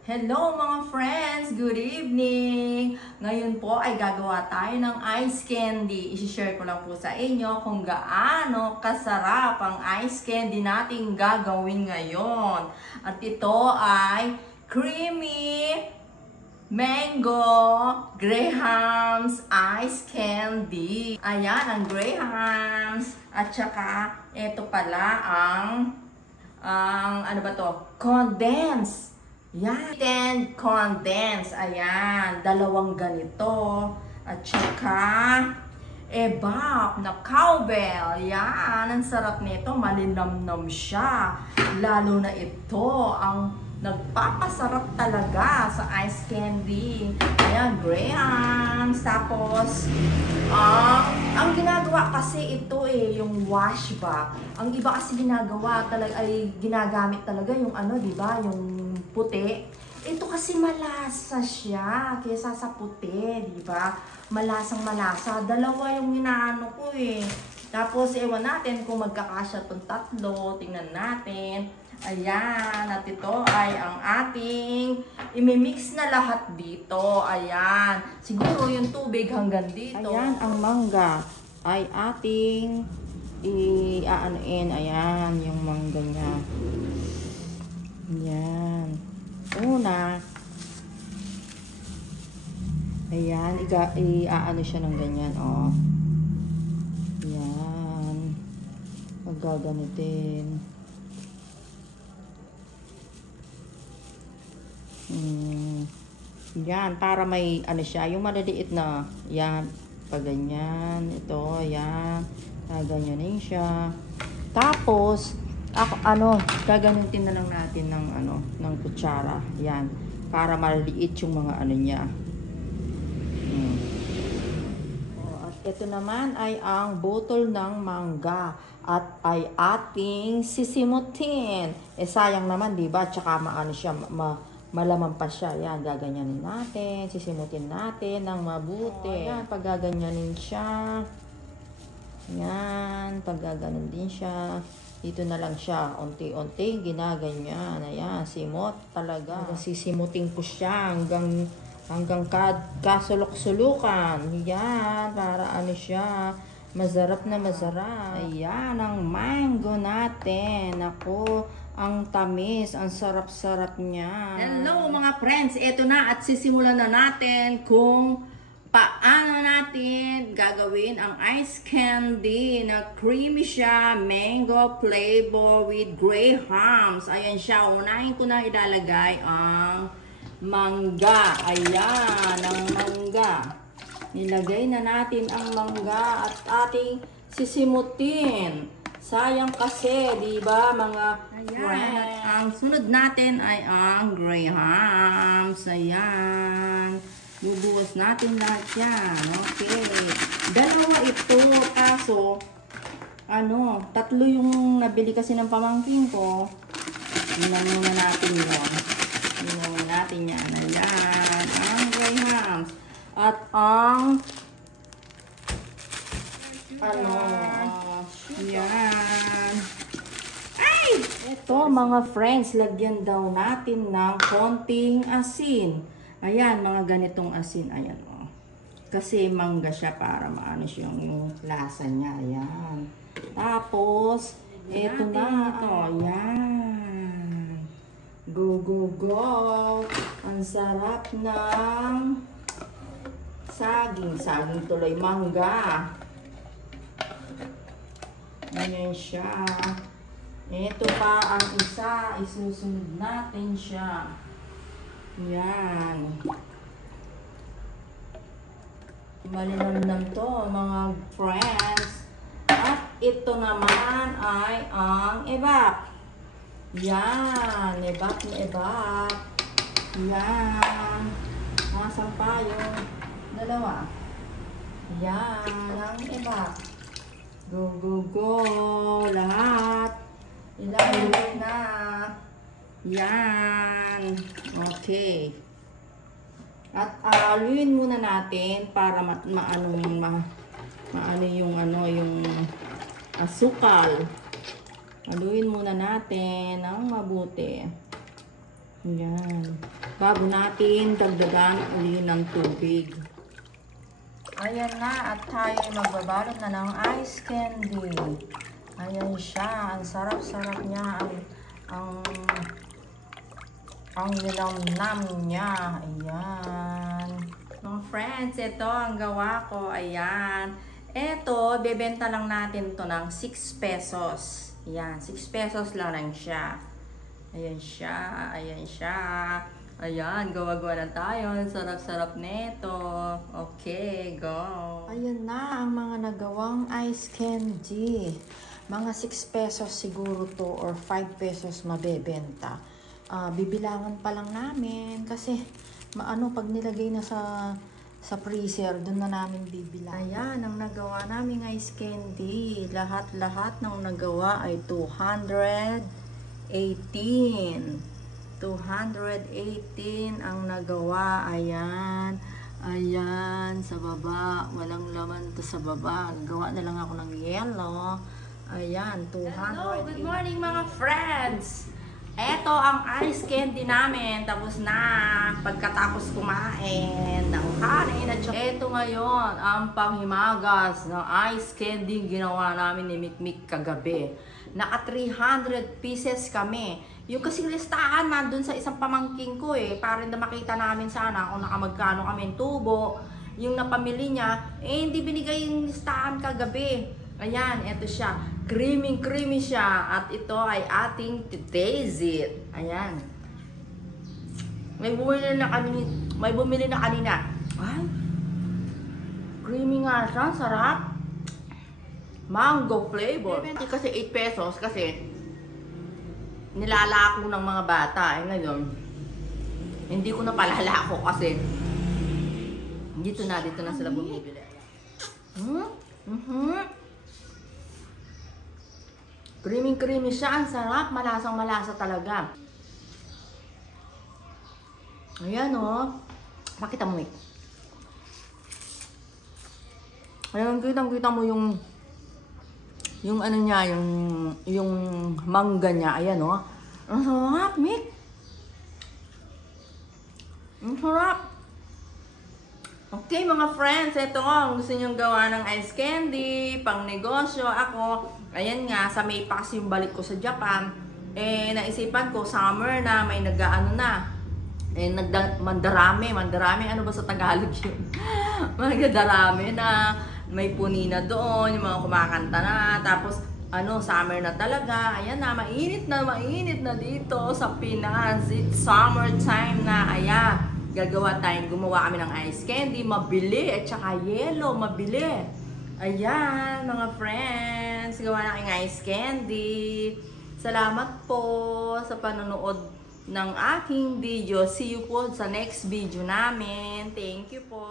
Hello mga friends! Good evening! Ngayon po ay gagawa tayo ng ice candy. I-share ko lang po sa inyo kung gaano kasarap ang ice candy nating gagawin ngayon. At ito ay creamy mango Graham's ice candy. Ayan ang Graham's. At saka ito pala ang ano ba to? Condensed. Yan. And condense. Ayan. Dalawang ganito. At saka, ebap na cowbell. Yan. Ang sarap nito. Malinamnam siya. Lalo na ito. Ang nagpapasarap talaga sa ice candy. Ayan. Graham's. Tapos, ang ginagawa kasi ito yung wash ba. Ang iba kasi ginagawa talaga ay ginagamit talaga yung ano, 'di ba? Yung puti. Ito kasi malasa siya kaysa sa puti, 'di ba? Malasang malasa. Dalawa yung inaano ko Tapos ewan natin kung magkakasya tong tatlo. Tingnan natin. Ayan, at ito ay ang ating imimix na lahat dito. Ayan, siguro yung tubig hanggang dito. Ayan, ang mangga ay ating i-aanuin. Ayan, yung mangga niya. Ayan. Una, ayan, i-aano siya ng ganyan, Ayan. Paggaganitin. Yan, para may ano siya, yung maliliit na, yan, pag ganyan, ito, yan, gaganyanin siya. Tapos, gaganitin na lang natin ng kutsara, yan, para maliliit yung mga ano niya. At ito naman ay ang botol ng mangga at ay ating sisimutin. Sayang naman, diba? Tsaka maano siya, malaman pa siya. Yan, gaganyanin natin. Sisimutin natin ng mabuti. Yan, paggaganyanin siya. Yan, paggaganyan din siya. Dito na lang siya. Unti-unti, ginaganyan. Ayan, simot talaga. Sisimutin ko siya hanggang kasulok-sulukan. Yan, para ano siya. Masarap na masarap. Ayan, ang mango natin. Ako, ang tamis, ang sarap-sarap niya. Hello mga friends, eto na at sisimulan na natin kung paano natin gagawin ang ice candy na creamy siya, mango flavor with Graham's. Ayan siya, unahin ko na ilalagay ang mangga. Ayan, ang mangga. Nilagay na natin ang mangga at ating sisimutin. Sayang kasi, di ba mga friends? Ang sunod natin ay ang Graham's. Ayan. Bubuhos natin lahat yan. Okay. Dalawa ito. Kaso, tatlo yung nabili kasi ng pamangkin ko. Tingnan muna natin yun. Tingnan muna natin yan. Ayan. Ang Graham's. At ang yan. Ay! Ito mga friends, lagyan daw natin ng konting asin. Ayan, mga ganitong asin. Ayan, Kasi mangga siya para maano siya yung lasa niya. Ayan. Tapos, ito na. Ayan. Go, go, go. Ang sarap ng saging. Saging tuloy mangga. Ganyan siya. Ito pa ang isa. Isusunod natin siya. Yan. Malinamnam to mga friends. At ito naman ay ang ebap. Yan. Ebap na ebap. Yan. Nasaan pa yung dalawa. Yan. Ang ebap. Go, go, go. Lahat. Ilalagay na. Yan. Okay. At aluin muna natin para maano yung asukal. Aluin muna natin ng mabuti. Ayan. Bago natin dagdagan uli ng tubig. Ayan na, at tayo magbabalot na ng ice candy. Ayan siya, ang sarap-sarap niya, ang nilamnam niya. Ayan. Mga friends, ito ang gawa ko. Ayan. Ito, bebenta lang natin to ng 6 pesos. Ayan, 6 pesos lang siya. Ayan siya, ayan siya. Ayan, gawa-gawa na tayo. Sarap-sarap nito. Okay, go. Ayan na ang mga nagawang ice candy. Mga 6 pesos siguro to or 5 pesos mabebenta. Bibilangan pa lang namin kasi pag nilagay na sa freezer, doon na namin bibilang. Ayan, ang nagawa naming ice candy. Lahat-lahat ng nagawa ay 218 ang nagawa. Ayan. Ayan, sa baba. Walang laman to sa baba. Gawa na lang ako ng yellow. Ayan, 200. Hello, good morning mga friends! Ito ang ice candy namin. Tapos na. Pagkatapos kumain ng kanin at ito ngayon ang panghimagas ng ice candy ginawa namin ni Mikmik kagabi. Naka 300 pieces kami. Yung kasing listahan nandun sa isang pamangking ko para na makita namin sana kung nakamagkano kami tubo. Yung napamili niya, hindi binigay yung listahan kagabi. Ayan, eto siya. Creamy siya. At ito ay ating to-taste it. Ayan. May bumili na kanina. Ay, creamy nga siya. Sarap. Mango flavor. Kasi 8 pesos kasi nilalako ng mga bata. Ngayon, hindi ko na palalako kasi dito na sila bumibili. Creamy siya. Ang sarap. Malasang-malasa talaga. Ayan Pakita mo Ayan, kitang-kita mo yung ano niya, yung mangga niya. Ayan Ang sarap, Mick. Ang sarap. Okay mga friends, ito ang gusto nyong gawa ng ice candy, pang negosyo. Ako, ayan nga, sa May pa kasi yung balik ko sa Japan. Naisipan ko, summer na, may mandarami, ano ba sa Tagalog yun? Mandarami na, may puni na doon, yung mga kumakanta na, tapos, summer na talaga. Ayan na, mainit na dito sa Pinas. It's summertime na, ayan. Gumawa kami ng ice candy, mabili, at saka yellow, mabili. Ayan, mga friends, gawa na aking ice candy. Salamat po sa panonood ng aking video. See you po sa next video namin. Thank you po.